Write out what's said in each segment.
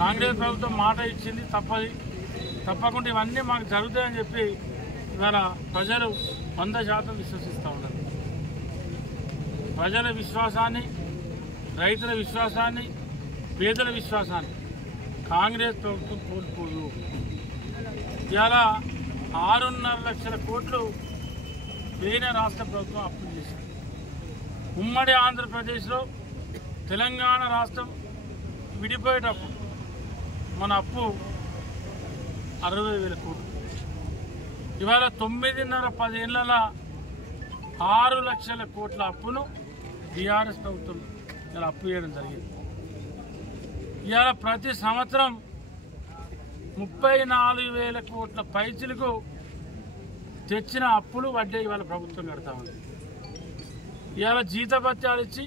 కాంగ్రెస్ ప్రభుత్వం మాట ఇచ్చింది తప్పకుండా ఇవన్నీ మాకు జరుగుతాయని చెప్పి ఇవాళ ప్రజలు 100% విశ్వసిస్తూ ఉన్నారు. ప్రజల విశ్వాసాన్ని, రైతుల విశ్వాసాన్ని, పేదల విశ్వాసాన్ని కాంగ్రెస్ ప్రభుత్వం కోల్పోదు. ఇవాళ 6.5 లక్షల కోట్లు వేరే రాష్ట్ర ప్రభుత్వం అప్పులు చేశారు. ఉమ్మడి ఆంధ్రప్రదేశ్లో తెలంగాణ రాష్ట్రం విడిపోయేటప్పుడు మన అప్పు 60,000 కోట్లు. ఇవాళ 9.5-10 ఏళ్లలో 6 లక్షల కోట్ల అప్పును టీఆర్ఎస్ ప్రభుత్వం ఇలా అప్పు చేయడం జరిగింది. ఇవాళ ప్రతి సంవత్సరం 34,000 కోట్ల పైచిలకు తెచ్చిన అప్పులు వడ్డీ ఇవాళ ప్రభుత్వం కడతా ఉంది. ఇవాళ జీతభత్యాలు ఇచ్చి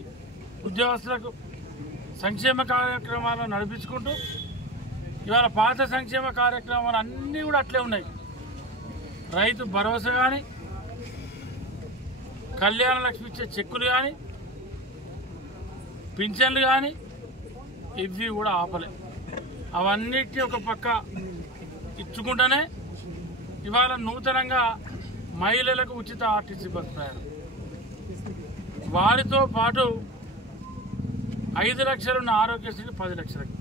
ఉద్యోగస్తులకు సంక్షేమ కార్యక్రమాలను నడిపించుకుంటూ ఇవాళ పాత సంక్షేమ కార్యక్రమాలు అన్నీ కూడా అట్లే ఉన్నాయి. రైతు భరోసా కానీ, కళ్యాణ లక్ష్మి ఇచ్చే చెక్కులు కానీ, పింఛన్లు కానీ ఇవి కూడా ఆపలే. అవన్నిటినీ ఒక పక్క ఇచ్చుకుంటూనే ఇవాళ నూతనంగా మహిళలకు ఉచిత ఆర్టీసీ బస్ ప్రయాణం, వారితో పాటు 5 లక్షలు ఉన్న ఆరోగ్యశ్రీ 10 లక్షలకి,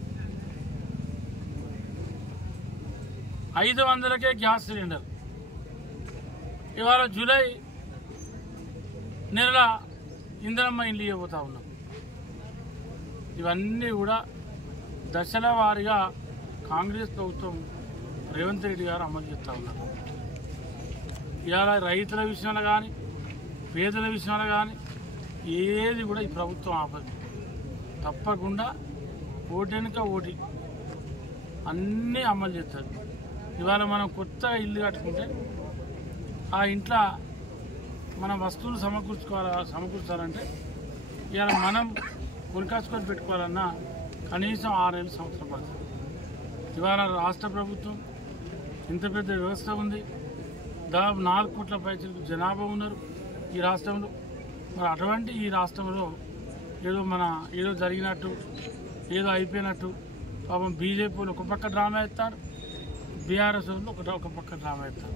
500కే గ్యాస్ సిలిండర్. ఇవాళ జూలై నెల ఇందిరమ్మ ఇండ్లు ఇవ్వబోతా ఉన్నాం. ఇవన్నీ కూడా దశల వారీగా కాంగ్రెస్ ప్రభుత్వం రేవంత్ రెడ్డి గారు అమలు చేస్తూ ఉన్నారు. ఇవాళ రైతుల విషయంలో కానీ, పేదల విషయంలో కానీ ఏది కూడా ఈ ప్రభుత్వం ఆపదు. తప్పకుండా ఓటెనుక ఓటి అన్నీ అమలు చేస్తారు. ఇవాళ మనం కొత్తగా ఇల్లు కట్టుకుంటే ఆ ఇంట్లో మన వస్తువులు సమకూర్చాలంటే ఇవాళ మనం కొనుకాచుకొని పెట్టుకోవాలన్నా కనీసం 6 సంవత్సరం పడుతుంది. ఇవాళ రాష్ట్ర ప్రభుత్వం ఇంత పెద్ద వ్యవస్థ ఉంది. దాదాపు 4 కోట్ల పైచలకు జనాభా ఉన్నారు ఈ రాష్ట్రంలో. మరి అటువంటి ఈ రాష్ట్రంలో ఏదో జరిగినట్టు, ఏదో అయిపోయినట్టు పాపం బీజేపీ వాళ్ళు ఒక పక్క డ్రామా వేస్తారు, బీఆర్ఎస్ వాళ్ళు ఒక పక్క డ్రామా వేస్తారు.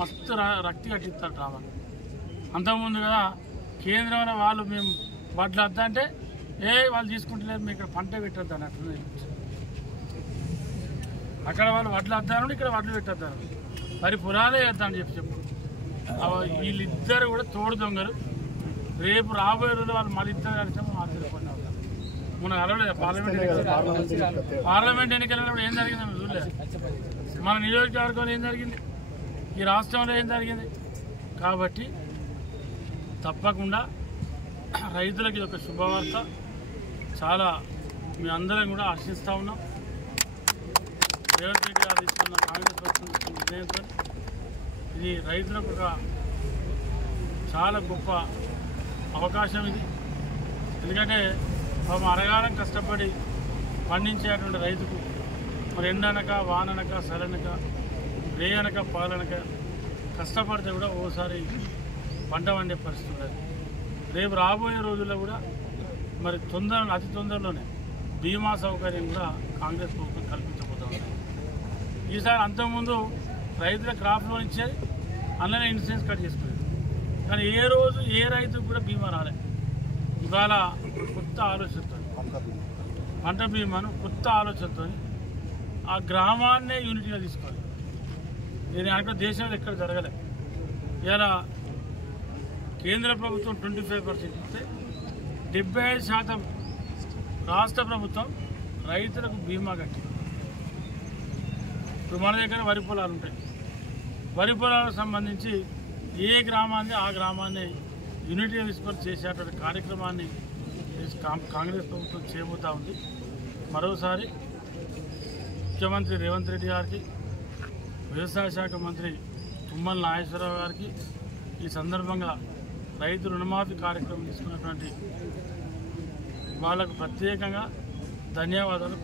మస్తు రక్తి కట్టిస్తారు డ్రామాలు. అంతకుముందు కదా కేంద్రంలో వాళ్ళు మేము వడ్లు వద్దంటే వాళ్ళు తీసుకుంటలేరు, మేము ఇక్కడ పంట పెట్టద్దు అన్నట్టు. అక్కడ వాళ్ళు వడ్లు వద్దాను, ఇక్కడ వడ్లు పెట్టద్దాను, మరి పురాలే వేద్దామని చెప్పు. వీళ్ళిద్దరు కూడా తోడు దొంగలు. రేపు రాబోయే రోజు వాళ్ళు మళ్ళీ ఇద్దరు కలిసి ఆశ్చర్యపోయినా ఉంటారు. మనం అలవలేదు పార్లమెంట్ ఎన్నికలలో ఏం జరిగింది చూడలేదు. మన నియోజకవర్గంలో ఏం జరిగింది, ఈ రాష్ట్రంలో ఏం జరిగింది. కాబట్టి తప్పకుండా రైతులకి ఒక శుభవార్త. చాలా మీ అందరం కూడా హర్షిస్తూ ఉన్నాం. రేవంత్ రెడ్డి గారు తీసుకున్న కాంగ్రెస్ ప్రభుత్వం నిర్ణయంతో ఇది రైతులకు ఒక చాలా గొప్ప అవకాశం ఇది. ఎందుకంటే పాపం అరగాలం కష్టపడి పండించేటువంటి రైతుకు మరి ఎండనక, వాననక, సలనక, రేయనక, పాలనక కష్టపడితే కూడా ఓసారి పంట వండే పరిస్థితి ఉండదు. రేపు రాబోయే రోజుల్లో కూడా మరి అతి తొందరలోనే బీమా సౌకర్యం కూడా కాంగ్రెస్ ప్రభుత్వం కల్పించబోతూ ఉంది. ఈసారి అంతకుముందు రైతుల క్రాప్ లోన్ ఇచ్చేది, అందులోనే ఇన్సూరెన్స్ కట్ చేసుకునేది. కానీ ఏ రోజు ఏ రైతుకు కూడా బీమా రాలేదు. ఇవాళ కొత్త ఆలోచనతో పంట బీమాను కొత్త ఆలోచనతో ఆ గ్రామాన్నే యూనిట్గా తీసుకోవాలి. నేను అనుకో దేశంలో ఎక్కడ జరగలేదు. ఇలా కేంద్ర ప్రభుత్వం 25% ఇస్తే 75% రాష్ట్ర ప్రభుత్వం రైతులకు బీమా కట్టి. ఇప్పుడు మన దగ్గర వరి పొలాలు ఉంటాయి. వరి పొలాలకు సంబంధించి ఏ గ్రామాన్ని ఆ గ్రామాన్ని యూనిటీ తీసుకొని చేసేటువంటి కార్యక్రమాన్ని కాంగ్రెస్ ప్రభుత్వం చేయబోతూ ఉంది. మరోసారి ముఖ్యమంత్రి రేవంత్ రెడ్డి గారికి, వ్యవసాయ శాఖ మంత్రి తుమ్మల నాగేశ్వరరావు గారికి ఈ సందర్భంగా రైతు రుణమాఫీ కార్యక్రమం తీసుకున్నటువంటి వాళ్ళకు ప్రత్యేకంగా ధన్యవాదాలు.